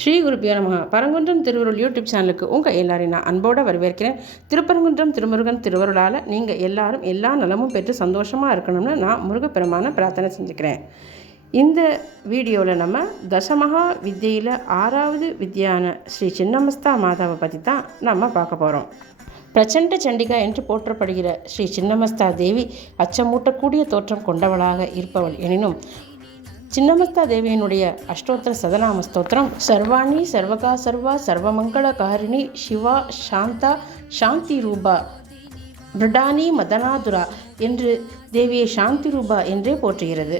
ஸ்ரீ குருபியோ நமக. பரங்குன்றம் திருவருள் யூடியூப் சேனலுக்கு உங்கள் எல்லாரையும் நான் அன்போடு வரவேற்கிறேன். திருப்பரங்குன்றம் திருமுருகன் திருவருளால் நீங்கள் எல்லாரும் எல்லா நலமும் பெற்று சந்தோஷமாக இருக்கணும்னு நான் முருகப்பெருமான பிரார்த்தனை செஞ்சுக்கிறேன். இந்த வீடியோவில் நம்ம தசமகா வித்தியில் ஆறாவது வித்தியான ஸ்ரீ சின்னமஸ்தா மாதாவை பற்றி தான் நம்ம பார்க்க போகிறோம் பிரச்சண்ட சண்டிகா என்று போற்றப்படுகிற ஸ்ரீ சின்னமஸ்தா தேவி அச்சமூட்டக்கூடிய தோற்றம் கொண்டவளாக இருப்பவள் எனினும் சின்னமஸ்தா தேவியினுடைய அஷ்டோத்திர சதநாம ஸ்தோத்திரம். சர்வாணி சர்வகா சர்வா சர்வமங்களகாரிணி சிவா சாந்தா சாந்தி ரூபா பிரிடானி மதனாதுரா என்று தேவியை சாந்தி ரூபா என்றே போற்றுகிறது.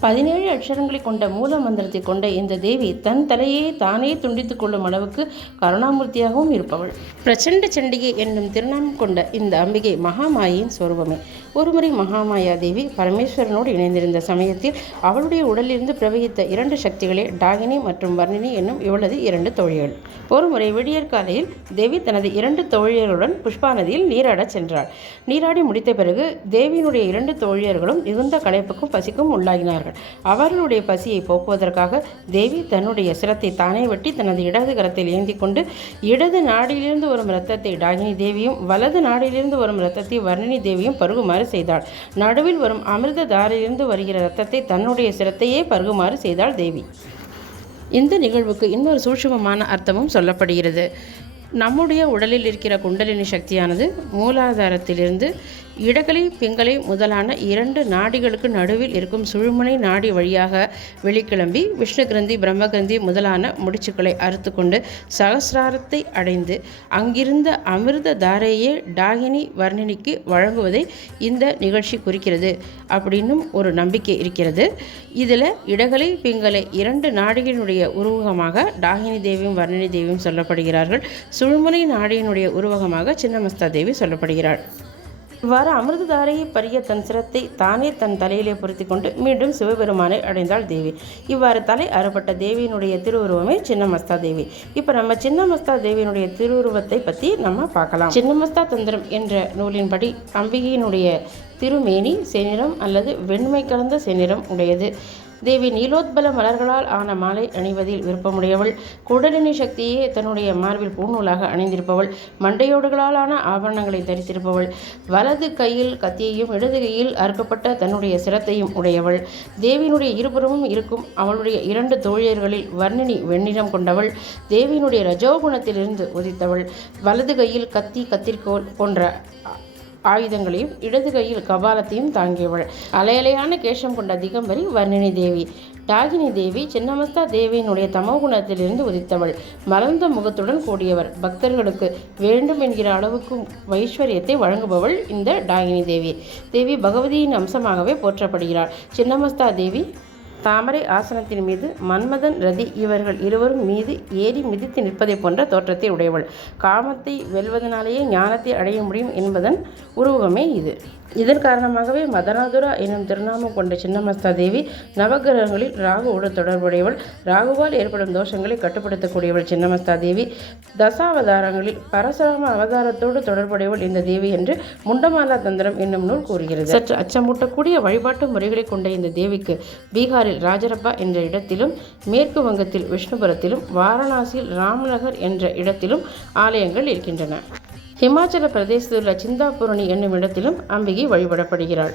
பதினேழு அக்ஷரங்களை கொண்ட மூல மந்திரத்தை கொண்ட இந்த தேவி தன் தலையை தானே துண்டித்துக் கொள்ளும் அளவுக்கு கருணாமூர்த்தியாகவும் இருப்பவள். பிரச்சண்ட சண்டிகை என்னும் திருநாமம் கொண்ட இந்த அம்பிகை மகாமாயின் சொரூபமே. ஒருமுறை மகாமாயா தேவி பரமேஸ்வரனோடு இணைந்திருந்த சமயத்தில் அவளுடைய உடலிலிருந்து பிரவகித்த இரண்டு சக்திகளே டாகினி மற்றும் வர்ணினி என்னும் இவளது இரண்டு தோழிகள். ஒருமுறை விடியற்காலையில் தேவி தனது இரண்டு தோழியர்களுடன் புஷ்பா நதியில் நீராடச் சென்றாள். நீராடி முடித்த பிறகு தேவியினுடைய இரண்டு தோழியர்களும் மிகுந்த களைப்புக்கும் பசிக்கும் உள்ளாகினார்கள் அவர்களுடைய பசியை போக்குவதற்காக தேவி தன்னுடைய சிரத்தை தானே வெட்டி தனது இடது கரத்தில் ஏந்தி கொண்டு இடது நாடியிலிருந்து வரும் இரத்தத்தை டாகினி தேவியும் வலது நாடியிலிருந்து வரும் இரத்தத்தை வர்ணினி தேவியும் பருகுமாறு செய்தாள். நடுவில் வரும் அமிர்த தாரிலிருந்து வருகிற இரத்தத்தை தன்னுடைய சிரத்தையே பருகுமாறு செய்தாள் தேவி. இந்த நிகழ்வுக்கு இன்னொரு சூட்சுமமான அர்த்தமும் சொல்லப்படுகிறது. நம்முடைய உடலில் இருக்கிற குண்டலினி சக்தியானது மூலாதாரத்திலிருந்து இடகலை பிங்களை முதலான இரண்டு நாடிகளுக்கு நடுவில் இருக்கும் சுழுமுனை நாடி வழியாக வெளிக்கிளம்பி விஷ்ணு கிரந்தி பிரம்மகிரந்தி முதலான முடிச்சுக்களை அறுத்து கொண்டு சகசிராரத்தை அடைந்து அங்கிருந்த அமிர்த தாரையே டாகினி வர்ணினிக்கு வழங்குவதை இந்த நிகழ்ச்சி குறிக்கிறது அப்படின்னும் ஒரு நம்பிக்கை இருக்கிறது. இதில் இடகலை பிங்களை இரண்டு நாடிகளினுடைய உருவகமாக டாகினி தேவியும் வர்ணினி தேவியும் சொல்லப்படுகிறார்கள். சுழுமுனை நாடியினுடைய உருவகமாக சின்னமஸ்தா தேவி சொல்லப்படுகிறாள். இவ்வாறு அமிர்ததாரையை பறிய தன் சிரத்தை தானே தன் தலையிலே பொருத்தி கொண்டு மீண்டும் சிவபெருமானை அடைந்தாள் தேவி. இவ்வாறு தலை அறப்பட்ட தேவியினுடைய திருவுருவமே சின்னமஸ்தா தேவி. இப்போ நம்ம சின்னமஸ்தா தேவியினுடைய திருவுருவத்தை பற்றி நம்ம பார்க்கலாம். சின்னமஸ்தா தந்திரம் என்ற நூலின்படி அம்பிகையினுடைய திருமேனி செநிறம் அல்லது வெண்மை கலந்த செநிறம் உடையது. தேவி நீலோத்பல மலர்களால் ஆன மாலை அணிவதில் விருப்பமுடையவள். குடலினி சக்தியே தன்னுடைய மார்பில் பூநூலாக அணிந்திருப்பவள். மண்டையோடுகளாலான ஆபரணங்களை தரித்திருப்பவள். வலது கையில் கத்தியையும் இடது கையில் அறுக்கப்பட்ட தன்னுடைய சிரத்தையும் உடையவள். தேவியினுடைய இருபுறமும் இருக்கும் அவளுடைய இரண்டு தோழியர்களில் வர்ணினி வெண்ணிறம் கொண்டவள். தேவியினுடைய ரஜோகுணத்திலிருந்து உதித்தவள். வலது கையில் கத்தி கத்திரிக்கோல் போன்ற ஆயுதங்களையும் இடது கையில் கபாலத்தையும் தாங்கியவள். அலையலையான கேஷம் கொண்ட திகம்பரி வர்ணினி தேவி. டாகினி தேவி சின்னமஸ்தா தேவியினுடைய தமோகுணத்திலிருந்து உதித்தவள். மலர்ந்த முகத்துடன் கூடியவர். பக்தர்களுக்கு வேண்டும் என்கிற அளவுக்கு வைஸ்வர்யத்தை வழங்குபவள் இந்த டாகினி தேவி. தேவி பகவதியின் அம்சமாகவே போற்றப்படுகிறாள். சின்னமஸ்தா தேவி தாமரை ஆசனத்தின் மீது மன்மதன் ரதி இவர்கள் இருவரும் மீது ஏறி மிதித்து நிற்பதை போன்ற தோற்றத்தை உடையவள். காமத்தை வெல்வதனாலேயே ஞானத்தை அடைய முடியும் என்பதன் உருவகமே இது. இதன் காரணமாகவே மதனாதுரா எனும் திருநாமம் கொண்ட சின்னமஸ்தா தேவி நவகிரகங்களில் ராகுவோடு தொடர்புடையவள். ராகுவால் ஏற்படும் தோஷங்களை கட்டுப்படுத்தக்கூடியவள் சின்னமஸ்தா தேவி. தசாவதாரங்களில் பரசுராம அவதாரத்தோடு தொடர்புடையவள் இந்த தேவி என்று முண்டமாலா தந்திரம் என்னும் நூல் கூறுகிறது. சற்று அச்சமூட்டக்கூடிய வழிபாட்டு முறைகளை கொண்ட இந்த தேவிக்கு பீகாரில் ராஜரப்பா என்ற இடத்திலும் மேற்கு வங்கத்தில் விஷ்ணுபுரத்திலும் வாரணாசியில் ராம்நகர் என்ற இடத்திலும் ஆலயங்கள் இருக்கின்றன. ஹிமாச்சல பிரதேசத்தில் உள்ள சிந்தாபூரணி என்னும் இடத்திலும் அம்பிகை வழிபடப்படுகிறாள்.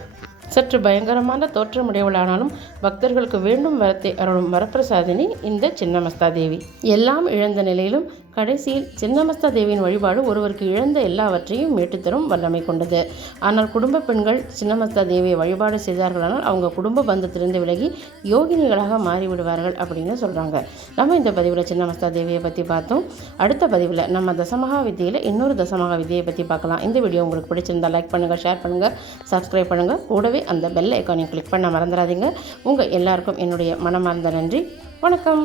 சற்று பயங்கரமான தோற்றமுடையவளானாலும் பக்தர்களுக்கு வேண்டும் வரத்தை அருளும் வரப்பிரசாதினி இந்த சின்னமஸ்தா தேவி எல்லாம் இழந்த நிலையிலும் கடைசியில் சின்னமஸ்தா தேவியின் வழிபாடு ஒருவருக்கு இழந்த எல்லாவற்றையும் மீட்டுத்தரும் வல்லமை கொண்டது. ஆனால் குடும்ப பெண்கள் சின்னமஸ்தா தேவியை வழிபாடு செய்தார்களானால் அவங்க குடும்ப பந்தத்திலிருந்து விலகி யோகினிகளாக மாறிவிடுவார்கள் அப்படின்னு சொல்கிறாங்க நம்ம இந்த பதிவில் சின்னமஸ்தா தேவியை பற்றி பார்த்தோம். அடுத்த பதிவில் நம்ம தசமகா வித்தியில் இன்னொரு தசமகா வித்தியை பற்றி பார்க்கலாம். இந்த வீடியோ உங்களுக்கு பிடிச்சிருந்தால் லைக் பண்ணுங்கள் ஷேர் பண்ணுங்கள் சப்ஸ்கிரைப் பண்ணுங்கள் கூடவே அந்த பெல் ஐக்கானையும் கிளிக் பண்ண மறந்துடாதீங்க. உங்கள் எல்லாருக்கும் என்னுடைய மனமார்ந்த நன்றி. வணக்கம்.